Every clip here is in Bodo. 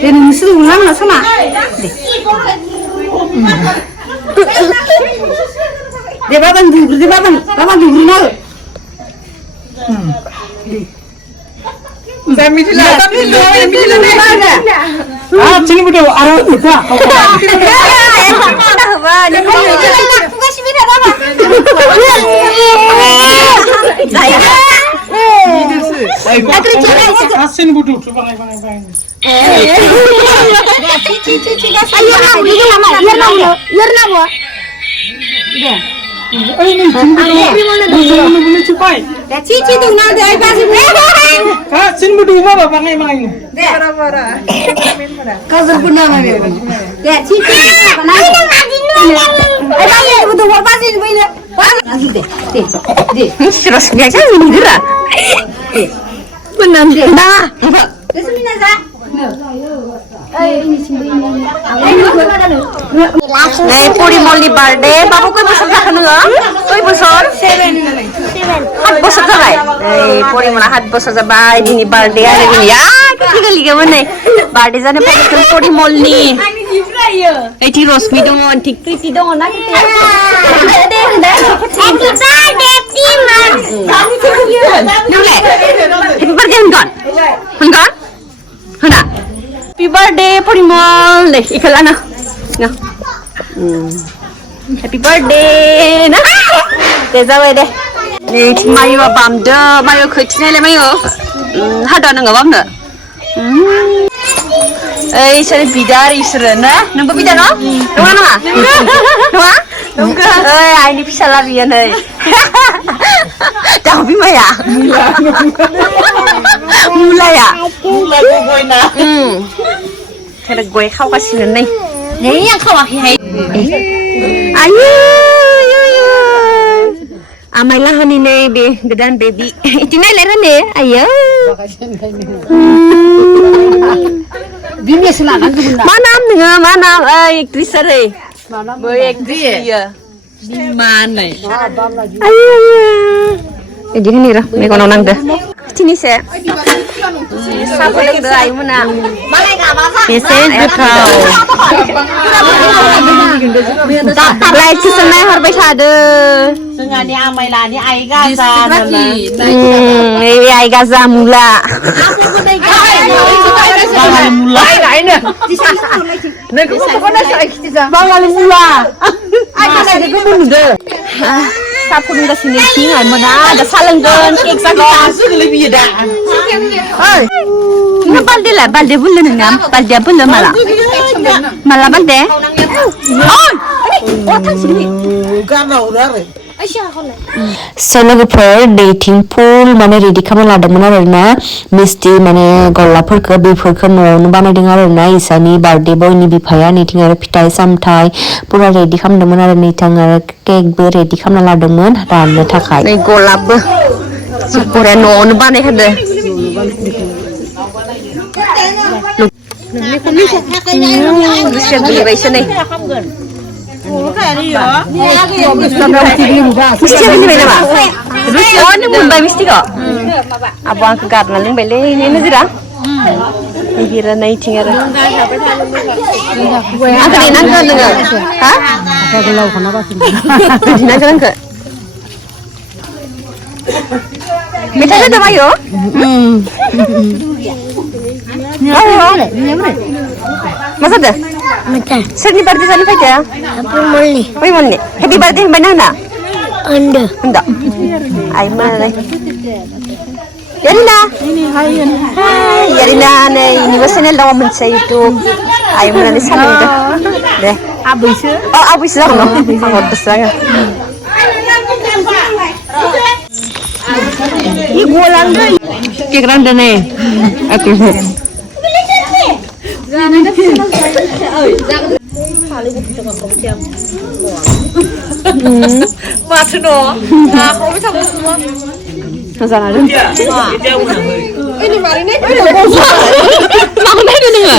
얘는 무슨 울랑나 서마. 내 밥은 누구? 내 밥은 누구나? 아, 지금부터 알아볼까? 아신 부두 주방에 방에. परिमलनि बार्थडे बाबू कय बोसोर जाखो नोङो कय बोसोर 7 बोसोर जाबाय परिमला 7 बोसोर जाबाय दिनै बार्थडे आरो दिनै गोथै गोलिगोमोन नै बार्थडे जानो फैदों परिमलनि ओइथि रश्मि दङ थिक प्रिति दङ ना हेपि बार्थडे होनगोन होना हेपि बार्थडे परिमल दे इखौ लाना Happy birthday na deh जाबाय दे नै मायो बामदो मायो खोथिनायलाय मायो हादा नोङो बामनो ओइ सोर बिदा इसोरो ना नोंबो बिदा न नङा नङा नङा ओइ आइनि फिसाला बियो नै दाउ बिमाया मुलाया गयना थेर गय खावगासिनो नै आं खावाखैहाय आयु आमाय लाहानि नै बे गोदान बेबि इदि नायलाय राने आयौ बिमेस लानांगौमोन ना मा नाम नोङो मा नाम ओइ एक्ट्रिस आरो बै एक्ट्रिस बियो बिमा नै आयु इदि होनि र मेगनाव नांदो थिनिसे साबो लोंदो आइमोना बेसे गोथाव लाइटसो नायहरबाय थादो जोंहानि आमायलानि आइ गाजा आइ गाजा मुला बाङालि मुला साहा फुदुंगासिनो थिं आइमोना दा साहा लोंगोन केक जागोन नों बाल्दे बुंलो नोंना बाल्देया बुंलो माला बाल्दे So लोगोफोर डेटिं पुल माने रेडि खालामना लादोंमोन आरोना मिस्टी माने गल्लाफोरखौ बेफोरखौ न'आवनो बानायदों आरोना इसानि बार्थडे बयनि बिफाया नैथिं आरो फिथाइ सामथाइ पुरा रेडि खालामदोंमोन आरो नैथिं आरो केकबो रेडि खालामना लादोंमोन राननो थाखाय नै गलाबबो पुरा न'आवनो बानायखादो गोसोआ गोलैबायसो नै मिस्टी होनबाय नामा अ नों मोनबाय मिस्टीखौ आब' आंखौ गारना लोंबायलै नोजोरा नैगिरा नैथिं आरो आंखौ नेनांगोन नोङो हा नेनांगोन आंखौ मेथाइ होदों आयौ मा जादों सोरनि बार्थडे जानो फैदो परिमलनि हेपि बार्थडे होनबाय ना होना होनदो आइमोन यारिना नै इनिबो चेनेल दङ मोनसे इउटुब आइमोनानै सानदों दे आबैसो आबैसो जागोन आं हरदोसो आङो इ गलांदो केक रानदो नै माथो न' नाखौबो थांगौमोन मोजां आरो माखौ नायदो नोङो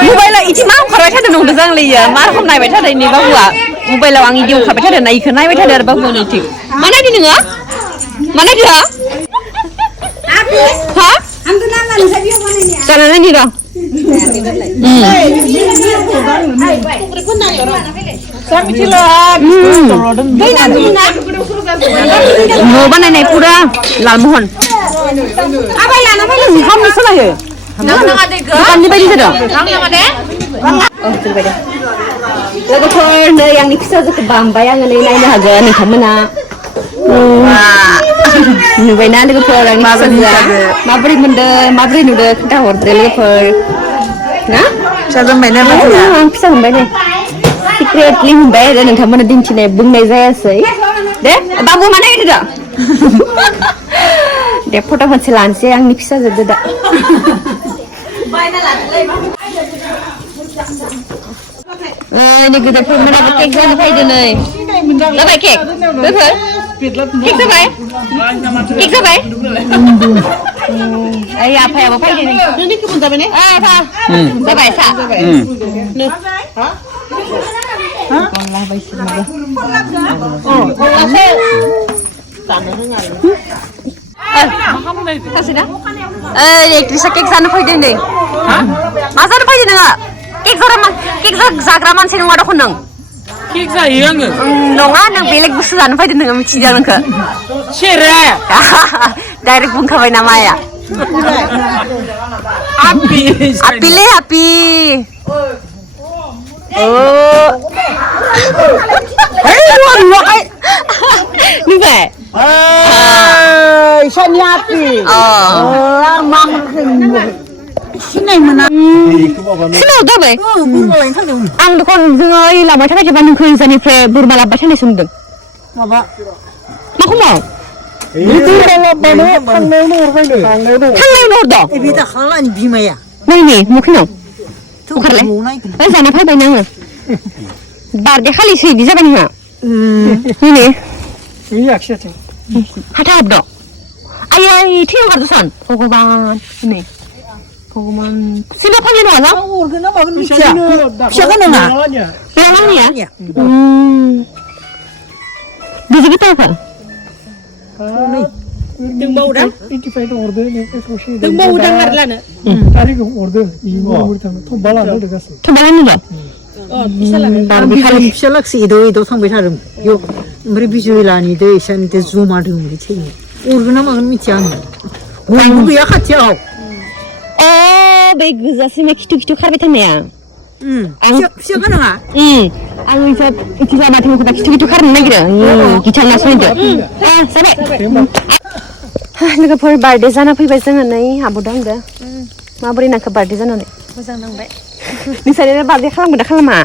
मबाइलाव इदि मा ओंखारबाय थादों नंदों जांलैयो मा रखम नायबाय थादों नै बाबुआ मबाइलाव आं इदि ओंखारबाय थादों ना इखौ नायबाय थादों आरो बाबुनिथिं मा नायदों नोङो मा नायदों हा जानानै नायनि र' न' बानायनाय पुरा लालमहन ओंखामनि सोलायो दखाननि बायदि जादों लोगोफोर नै आंनि फिसाजोखौ बामबाय आङो नै नायनो हागोन नोंथांमोना नुबायना लोगोफोर आंनि फिसाजोआ माबोरै मोनदों माबोरै नुदों खोन्थाहरदो लोगोफोर ना फिसा मोनबाय आं फिसा मोनबाय नै सिक्रेटलि मोनबाय आरो नोंथांमोना दिन्थिनाय बुंनाय जायासै दे बाबु मा नायदो दा दे फट' मोनसे लानोसै आंनि फिसाजोदो दा नै गोदोरफोर मोनाबो केक जानो फैदो नै जाबाय केक लोगोफोर केक जाबाय केक जाबाय ओइ आफायाबो फैदो नै जाबाय ने आफा जाबाय सा गल्ला बायसिनाबो सासेना ओइ एक्ट्रिसा केक जानो फैदो नै मा जानो फैदो नोङो केक जाग्रा मानसि नङा दखन नों केक जायो आङो नङा नों बेलेग बुस्थु जानो फैदो नोङो मिथिदों नोंखौ सेरे डाइरेक्ट बुंखाबाय ना माया हापि हापिले हापि नुबाय इसानि हापि सिनाय मोना सिनाव जाबाय आं दखन जोङो लांबाय थाखायबा नोंखौ इजानिफ्राय बोरमा लाबोबाय थानायसो नुदों माबा मा खमाव थांनायावनो हरदों बे दाखालानि बिमाया नायनि मखिनाव ओंखारलाय ओइ जाना फैबाय ना आङो बार्डे खालिसो इदि जाबाय नोंहा नै हाथा हाबदों आयै थै ओंखारदोंसन भगबान नै भगबान सिना फाननाय नङा ना हरगोन ना मागोन मिथिया फिसाखौ नङा बे आंनिया बिजोबो थावफाल दोंबावदां आरलानो तारिखौ हरदो थम्बालानो गासै थम्बालानो नुदों फिसा लागसै एदाव थांबाय थादों बेयाव ओमफ्राय बिजयलानिदो इसानिदो जमा दं ओमफ्राय थैनो हरगोन ना मागोन मिथिया आङो गयबो गैया खाथियाव बै गोजासिम खिथु खिथु खारबाय थानाया फिसाखौ नङा आं इथि जाबाथाय एखनबा खिथु खिथु खारनो नागिरो गिथावनासो होनदो जाबाय लोगोफोर बार्डे जाना फैबाय जोङो नै आब'दों आंदो माबोरै नांखो बार्डे जानानै मोजां नांबाय नोंसानिया बार्डे खालामगोन ना खालामा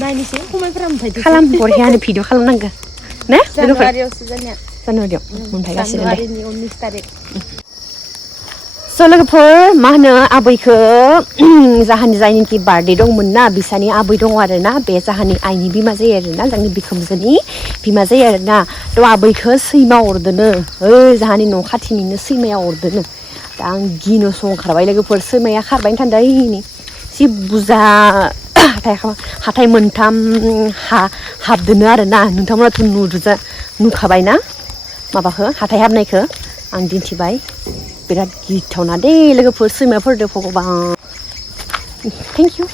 नायनोसै खमायफोरा ओमफ्राय खालाम बरियानो भिडिअ खालामनांगो ने जानुवारियावसो जानिया जानुवारियाव मोनफैगासिनो दे जानुवारिनि 19 तारिख स' लोगोफोर मा होनो आबैखौ जाहानि जायनिखि बार्डे दंमोन ना बिसानि आबै दङ आरो ना बे जाहानि आइनि बिमा जायो आरो ना जोंनि बिखोमजोनि बिमा जायो आरो ना थ' आबैखौ सैमा अरदोनो ओइ जाहानि न' खाथिनिनो सैमाया अरदोनो दा आं गिनोसो ओंखारबाय लोगोफोर सैमाया खारबायनो थांदों ओइनि जि बुरजा हाथाय मोनथाम हाबदोनो आरो ना नोंथांमोनाथ' नुखाबाय ना माबाखौ हाथाय हाबनायखौ आं दिन्थिबाय बिराद गिथावना दे लोगोफोर सैमाफोरदो भगबान थेंक इउ